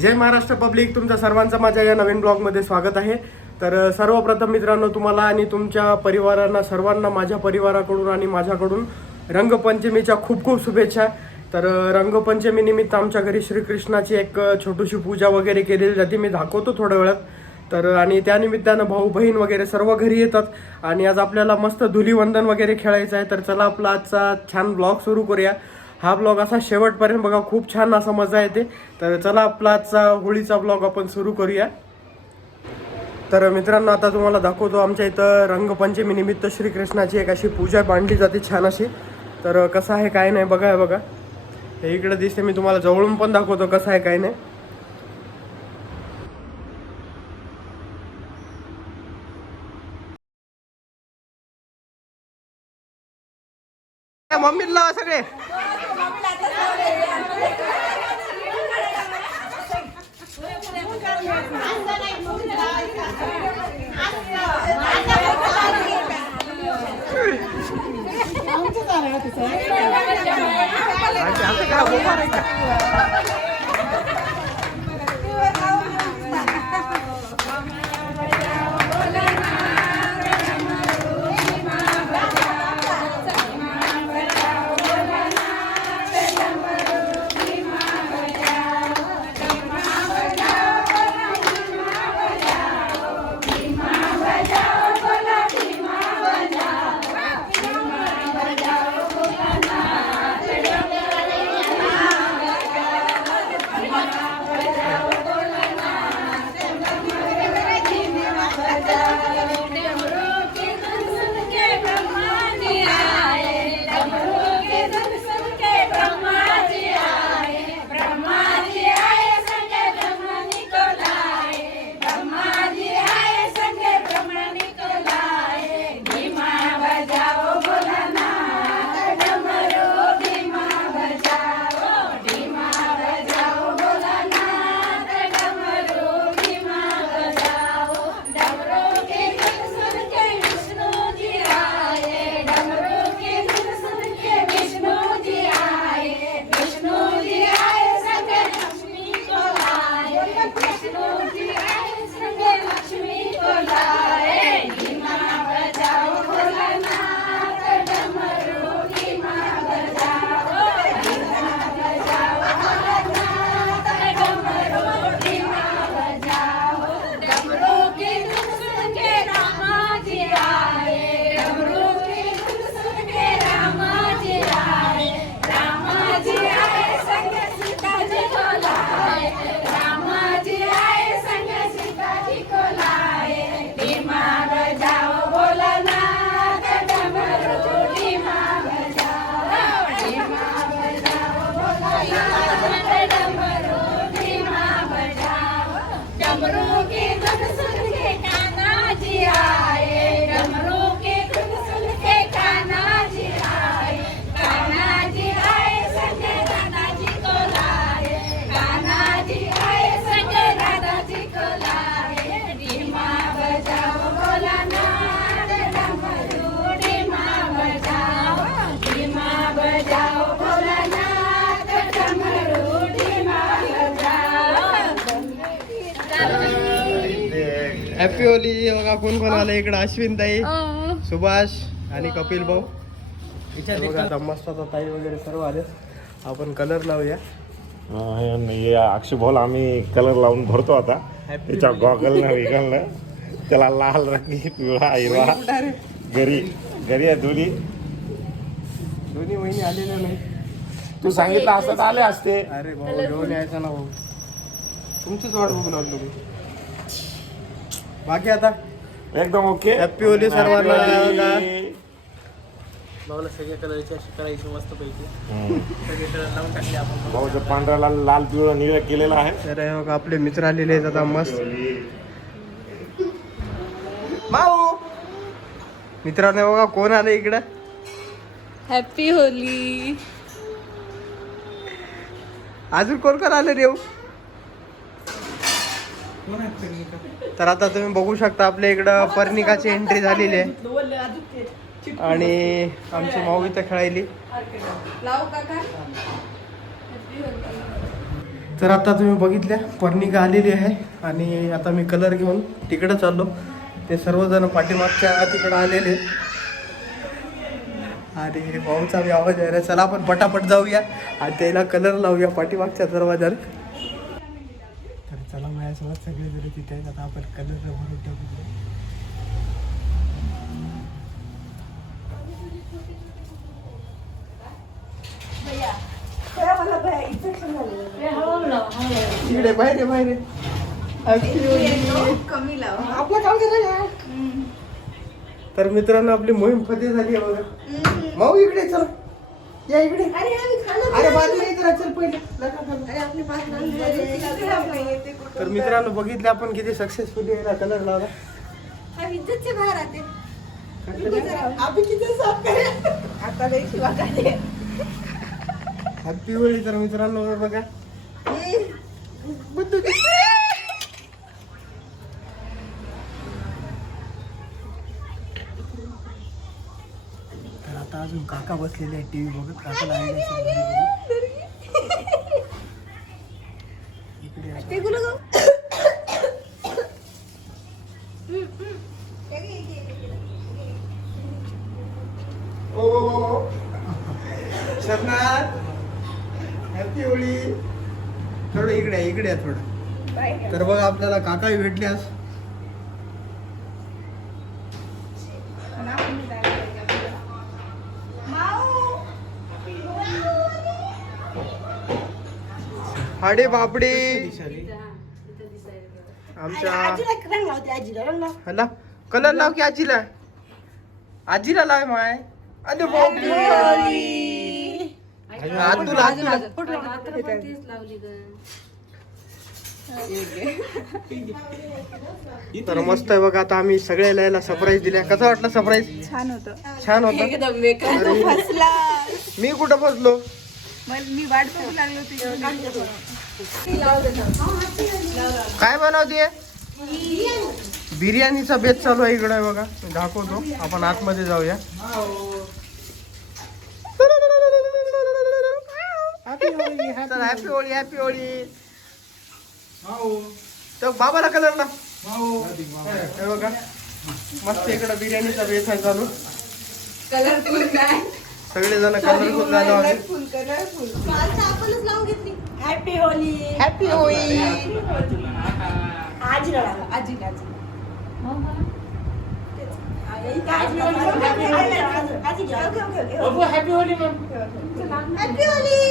जय Maharashtra public तुमचा सर्वांचं माझ्या या नवीन ब्लॉगमध्ये स्वागत आहे. तर सर्वप्रथम मित्रांनो तुम्हाला आणि तुमच्या परिवारांना सर्वांना माझ्या परिवाराकडून आणि माझ्याकडून रंगपंचमीच्या खूप खूप शुभेच्छा. तर रंगपंचमीनिमित्त आमच्या घरी श्रीकृष्णाची एक छोटीशी पूजा वगैरे केलेली जाते. मी दाखवतो थोड्या वेळात. तर आणि त्यानिमित्तानं भाऊ बहीण वगैरे सर्व घरी येतात. आणि आज आपल्याला मस्त धुलीवंदन वगैरे खेळायचं आहे. तर चला आपला आजचा छान ब्लॉग सुरू करूया. हा ब्लॉग असा शेवटपर्यंत बघा खूप छान असा मजा येते. तर चला आपला आजचा होळीचा ब्लॉग आपण सुरू करूया. तर मित्रांनो आता तुम्हाला दाखवतो आमच्या इथं रंगपंचमीनिमित्त श्रीकृष्णाची एक अशी पूजा मांडली जाते छान अशी. तर कसं आहे काय नाही बघा बघा. हे इकडे दिसते मी तुम्हाला जवळून पण दाखवतो कसं आहे काय नाही. मम्मीला लावा सगळे असं का बोलणार आहे का? हॅपी होली बघा कोण कोण आलं इकडे? अश्विन ताई सुभाष आणि कपिल भाऊ. मस्त ताई वगैरे सर्व आले. आपण कलर लावूया. हे अक्षय भाऊला आम्ही कलर लावून भरतो आता. त्याच्या गॉगल न त्याला लाल रंगी पिवळा हिरवा. घरी घरी आहे दोन्ही. दोन्ही वहिनी आलेल्या नाही तू सांगितलं असतं तर आले असते. अरे भाऊ घेऊन यायचा ना भाऊ. तुमचीच वाट बघून आलो मी बाकी आता? एकदम ओके. हॅपी होली सर्वांना. बघा. भाऊला सगळ्या कलरची अशी करायची मस्त पैकी. सगळे कलर लावून टाकले आपण. भाऊचं पांढऱ्याला लाल पिवळं निळं केलेलं आहे. तर हे बघा आपले मित्र आलेले आहेत आता मस्त. माऊ! मित्रांनो बघा कोण आलं इकडं? हॅपी होली. अजून कोण कोण आलं रे तर आता तुम्ही बघू शकता आपल्या इकडं पर्णिकाची एंट्री झालेली आहे. आणि आमची माऊ इथं खेळायली. तर आता तुम्ही बघितल्या पर्णिका आलेली आहे. आणि आता मी कलर घेऊन तिकडं चाललो. ते सर्वजण पाठीमागच्या तिकडं आलेले. आणि भाऊचा आवाज आहे चला आपण पटापट जाऊया. आणि त्याला कलर लावूया पाठीमागच्या चला माझ्यासोबत सगळे जरी तिथे आहेत आता आपण कलर भरून टाकू इकडे बाहेर आहे, बाहेर आहे. कमी लाव. आपलं काम करा तर मित्रांनो आपली मोहीम फते झाली आहे बघा. माऊ इकडे चल. या इकडे. अरे बाद नाही. तर चल पहिले. तर मित्रांनो बघितले आपण किती सक्सेसफुली याला कलर लावला. बाहेर आते. आता लई शिवा काढले. हॅपी होळी तर मित्रांनो बघा. बुद्धू दे. तर आता अजून काका बसलेले आहेत टीव्ही बघत काकाला. इकडे थोडं इकडे इकडे आहे थोडं. तर बघा आपल्याला काकाही भेटले आज हाडे बापडे. आमच्या आजीला एक रंग लावते आजीला रंग लाव. हला कलर लाव की आजीला. आजीला लाव माय. अरे बापरे आतूला आतूला तर मस्त आहे बघा आता आम्ही सगळ्याला याला सरप्राईज दिल्या. कसं वाटलं सरप्राईज छान होतं. छान होतं. मी कुठं बसलो मी वाट बघू लागलो तुझी काय बनवते बिर्याणीचा बेत चालू आहे इकडे बघा. दाखवतो. आपण आतमध्ये जाऊया. हॅपी होळी हॅपी होळी तर बाबाला कलर ना बघा. मस्त इकडं बिर्याणीचा बेत आहे चालू. कलरफुल काय सगळेजण कलरफुल झालो आम्ही कलरफुल कलरफुल आपणच लावून घेतली. हॅपी होली हॅपी होळी आजी हॅपी होली हॅपी होली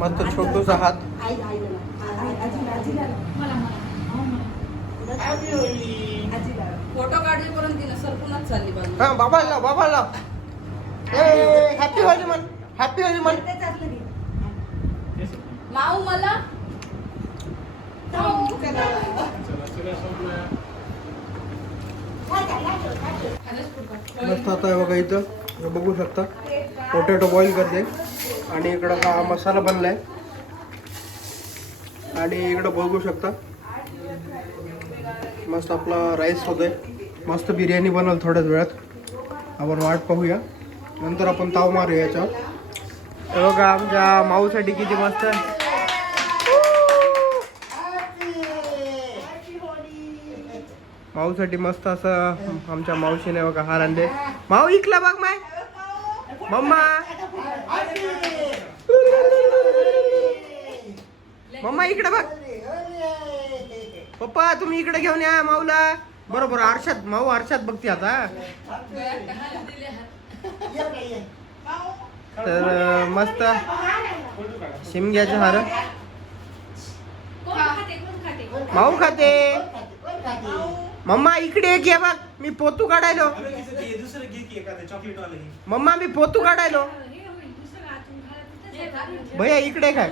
मस्त छोटूसा हात. फोटो काढेपर्यंत तिला सरकूनच चालली बाजू हा बाबाला लाव बाबाला. लाव हॅपी होळी म्हण हॅपी होळी म्हण. माऊ मला? मस्त आता आहे बघा इथं. हे बघू शकता. पोटॅटो बॉईल करते. आणि इकडं हा मसाला बनलाय. आणि इकडं बघू शकता. मस्त आपला राईस होतोय. मस्त बिर्याणी बनल थोड्याच वेळात. आपण वाट पाहूया. नंतर आपण ताव मारूया याच्यावर. हे बघा आमच्या माऊसाठी किती मस्त. माऊसाठी मस्त असं आमच्या मावशीने बघा हार आणले. माऊ इकला बघ माय. मम्मा. मम्मा इकडे बघ. पप्पा तुम्ही इकडे घेऊन या माऊला. बरोबर आरशात माऊ आरशात बघते आता. तर मस्त. शिमग्याचे हार. माऊ खाते. मम्मा इकडे एक ये बघ. मी पोतू काढायलो. मम्मा मी पोतू काढायलो. भैया इकडे काय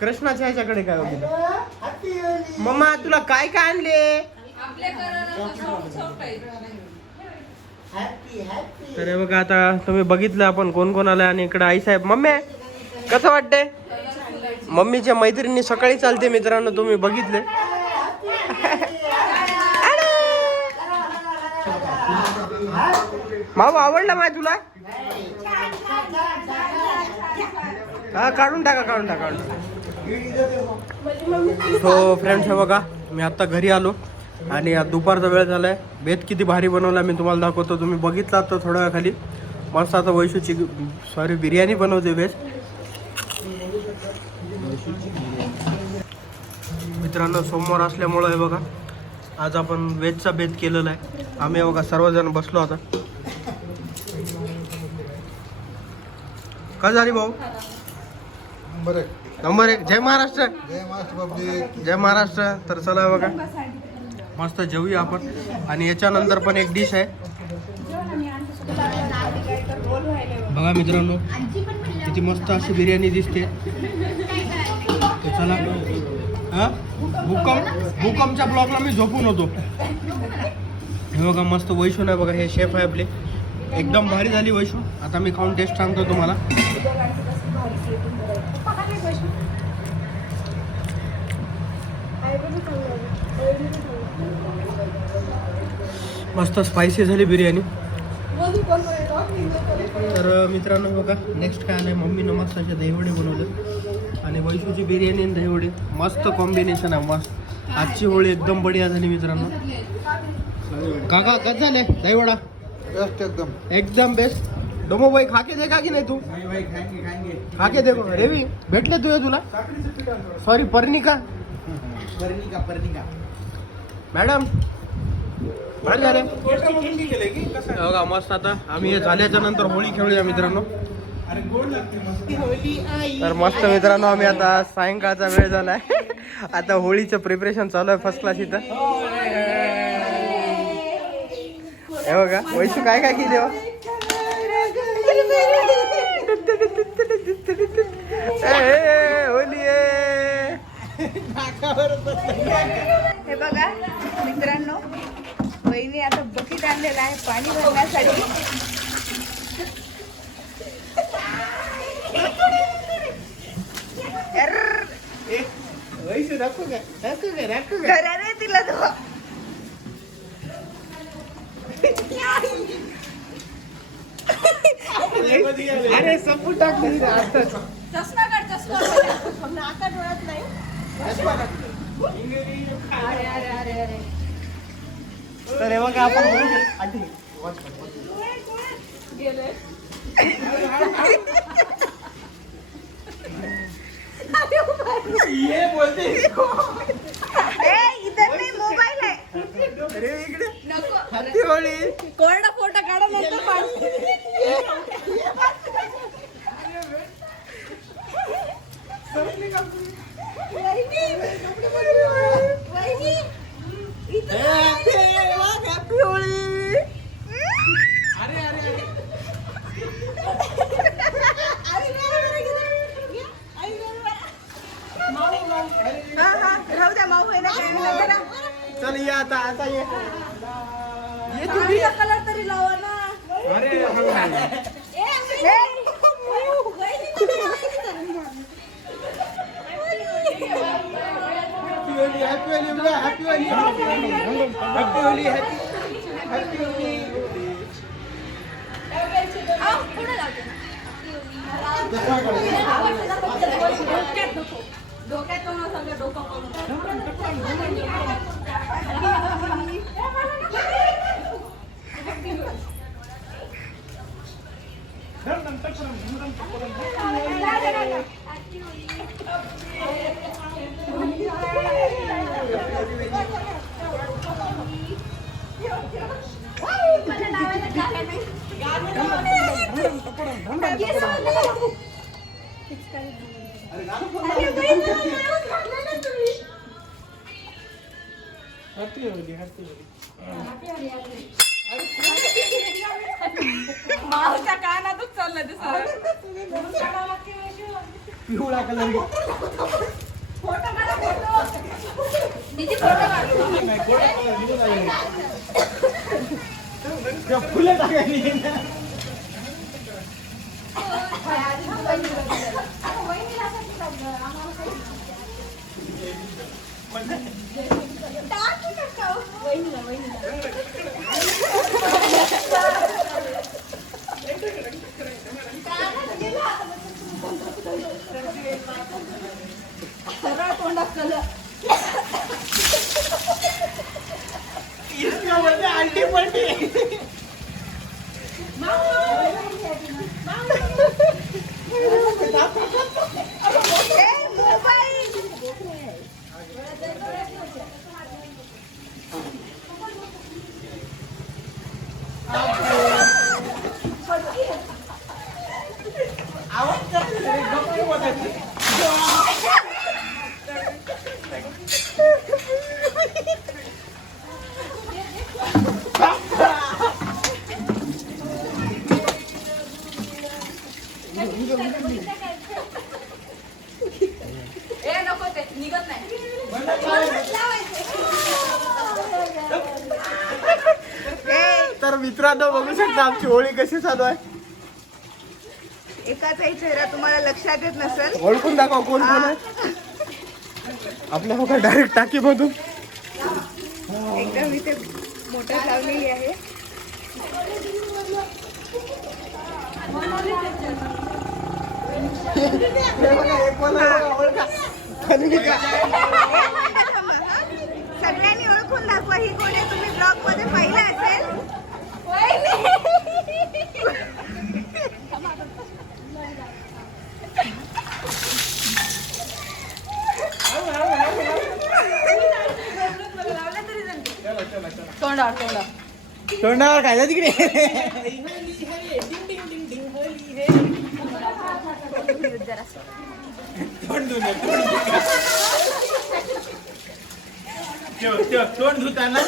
कृष्णाच्या ह्याच्याकडे काय होती? मम्मा तुला काय काय आणले? तर बघा आता तुम्ही बघितलं आपण कोण कोण आलं आणि इकडे आई साहेब. मम्मी कसं वाटतंय? मम्मीच्या मैत्रिणी सकाळी चालते मित्रांनो तुम्ही बघितले. माऊ आवडला माय तुला? हा काढून टाका काढून टाका काढून टाका. सो फ्रेंड्स हे बघा मी आत्ता घरी आलो आणि आज दुपारचा वेळ झालाय. बेत किती भारी बनवला मी तुम्हाला दाखवतो. तुम्ही बघितला तर थोड्या वेळाखाली मस्त आता वैशूची सॉरी बिर्याणी बनवते बेस्ट मित्रांनो सोमवार असल्यामुळं हे बघा आज आपण वेजचा बेत केलेला आहे. आम्ही बघा सर्वजण बसलो आता. का झाली भाऊ? बरं नंबर एक. जय महाराष्ट्र. जय महाराष्ट्र पब्लिक जय महाराष्ट्र. तर चला बघा. मस्त जेवूया आपण. आणि याच्यानंतर पण एक डिश आहे. बघा मित्रांनो किती मस्त अशी बिर्याणी दिसते. तर चला. हा? भूकंप भूकंपच्या ब्लॉगला मी झोपून होतो. हे बघा मस्त वैशू नाही बघा. हे शेफ आहे आपले. एकदम भारी झाली वैशू आता मी खाऊन टेस्ट सांगतो तुम्हाला. मस्त स्पायसी झाली बिर्याणी. तर मित्रांनो बघा नेक्स्ट काय आलं मम्मीनं मस्त असे दहीवडे बनवले. आणि वैशूची बिर्याणी आणि दहीवडे. मस्त कॉम्बिनेशन आहे मस्त. आजची होळी एकदम बढिया झाली मित्रांनो. काका कस झाले दहीवडा? बेस्ट एकदम. एकदम बेस्ट डोमो भाई खाके दे का की नाही तू? खाके दे. रेवी भेटले तुझे तुला? सॉरी पर्णिका. पर्णिका. मॅडम काय झालं बघा मस्त आता आम्ही हे झाल्याच्यानंतर होळी खेळूया मित्रांनो. तर मस्त मित्रांनो आम्ही आता सायंकाळचा वेळ झालाय. आता होळीचं प्रिपरेशन चालू आहे फर्स्ट क्लास इथं. हे बघा वैशू काय काय केली हो? होली. हे बघा मित्रांनो वहिनी आता बकेट आणलेला आहे पाणी भरण्यासाठी. तिला तो. अरे संपू टाकली चष्मा काढ चष्मा. आता डोळ्यात नाही. तर हे बघा आपण होळी- आंटी, ए, इथं नाही मोबाईल आहे. अरे इकडे. नको. हॅपी होळी कोरडा फोटो काढा नाही तर पाणी वहिनी, आहे. हा, हा, राहू द्या माऊ आहे ना. चल ये आता आता ये ये तू आईला कलर तरी लावा ना अरे ए, वहिनी तरी, वहिनी तरी. Happy Holi happy happy Holi happy Holi happy happy डोक्यात सगळं डोकं शकता आमची होळी कशी चालू आहे? एकाचाही चेहरा तुम्हाला लक्षात येत नसेल. ओळखून दाखवा कोण कोण आहे. आपल्या बघा डायरेक्ट टाकी मधून एकदम इथे मोटर लावलेली आहे. सगळ्यांनी ओळखून दाखवा ही कोण आहे. तुम्ही ब्लॉगमध्ये पाहिलं तोंडावर तोंडावर. तोंडावर काय? तिकडे तोंड धुताना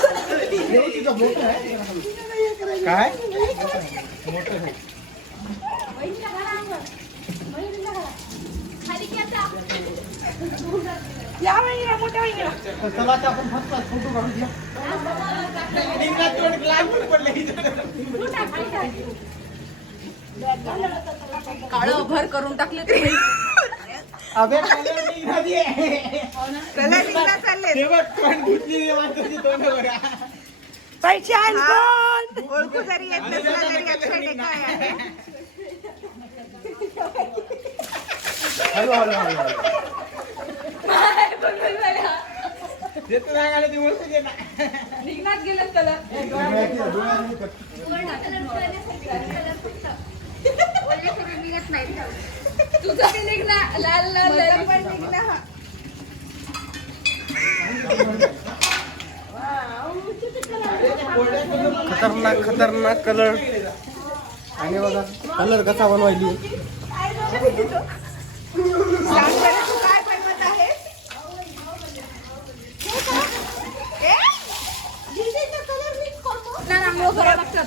काय या वहिनीला मोठ्या वहिनीला चला आता आपण फक्त फोटो काढून घ्या काळं भर करून टाकले ते अबे कलर निघला चालले पहिचान ओळखू जरी येत नसला तरी अक्षय टेका आहे हॅलो हॅलो हॅलो निघण्यात गेलं कलर तुझं ते निघणार लाल लाल लाल पण निघला हा खतरनाक खतरनाक कलर आणि बघा कलर कसा बनवायली सांग बरं तू काय बनवत आहेस ए? नाही, नाही, मग करावं लागतं आता.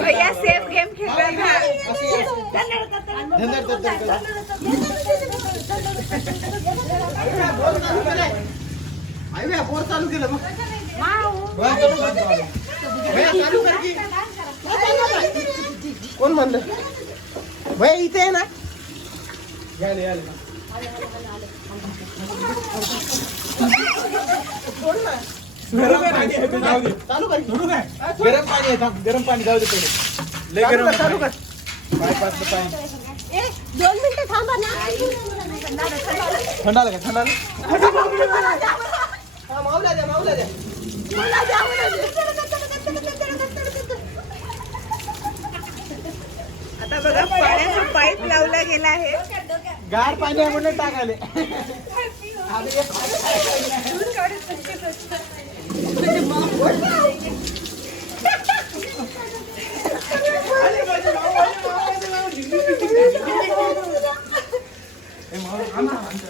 भैया सेफ गेम खेळतोय बोर चालू केलं मग. चालू कर. की. कोण म्हणलं? भैया इथे आहे ना. याले, याले. गरम पाणी आहे, जाऊ दे. चालू कर सोडू. काय गरम पाणी आहे थांब, गरम पाणी जाऊ दे थोडं लय गरम चालू कर. दोन मिनिटं थांबा ना. थंड आलं का? थंड आलं हा, माऊला द्या माऊला द्या. आता बघा पाण्याचा पाईप लावला गेला आहे. गार पाणी टाकाले ना.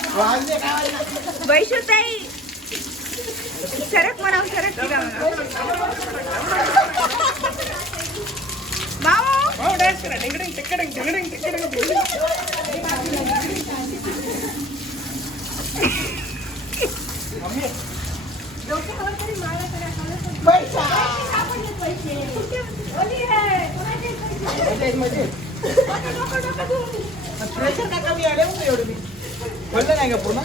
वैशुताई सरक म्हणाव सरक तिला म्हणावं. माऊ प्रेशर काय कमी आले मग एवढं मी नाही का पूर्ण?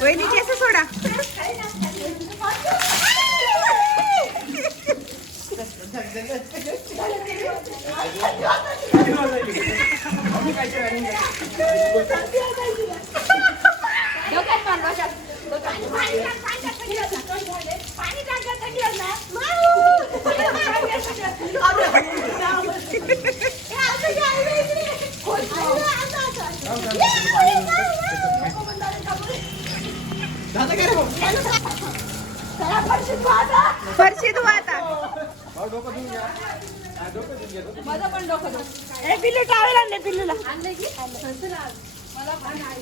वहिनीचे असं सोडा डोक्यात मार डोक्यात डोक्यात. पाणी टाक, पाणी टाक, थंडी वाजणार. पाणी टाक गं, थंडी वाजणार. माऊ! पाणी टाक, थंडी वाजणार. हे असं घ्या, इकडे, इकडे. असं, असं, असं. ये, नको म्हणणारे कापूर. झालं काय रे भाऊ? चला, फरशीत वाजा. फरशी धुवा आता माझं पण डोकं धु. ए पिल्लू टावेल आणले पिल्लूला आणलंय की? चला. मला पण आहे.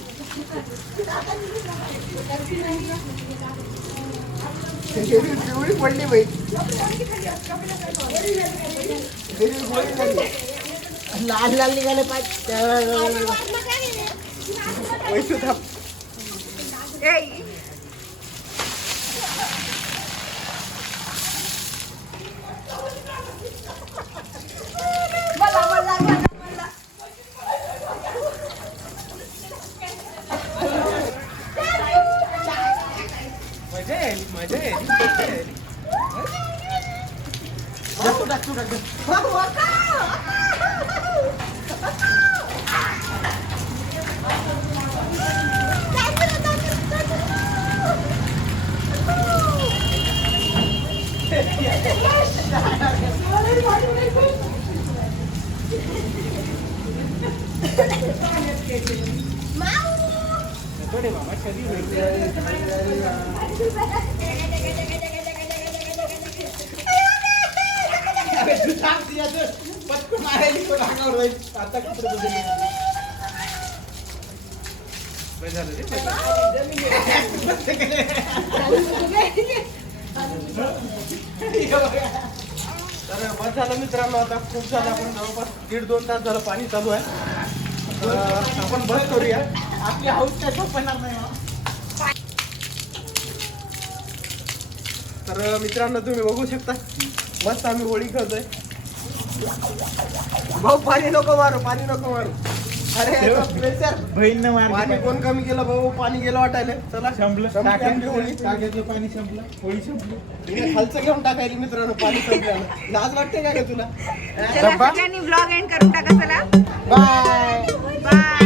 पिवळी पडली बाई लाल लाल निघाले पाहिजे वैशू थांब ए मला, मला, मला, मला. मजा आहे मजा आहे मजा आहे. जास्त टाक, तू टाक, तू. थोडे मामा कधी होईल? अरे तू थांब तिच्यात. पटकन मारायली तो रागावर राहील. आता कपडे बदलले. बरं झालं रे, बरं झालं. तर बस झालं मित्रांनो आता खूप झालं आपण जवळपास दीड दोन तास झालं पाणी चालू आहे. आपण बस करूया. आपली हाऊस काय संपणार नाही हो. तर मित्रांनो तुम्ही बघू शकता. मस्त आम्ही होळी करतोय भाऊ पाणी नको मारू पाणी नको मारू. बहीण पाणी कोण कमी केलं भाऊ? पाणी गेलं वाटायला. चला. संपलं. पाणी संपलं. होळी संपली. खालचं घेऊन टाकायला मित्रांनो पाणी लाज वाटते का ग तुला? ब्लॉग एंड करून टाका चला. Bye bye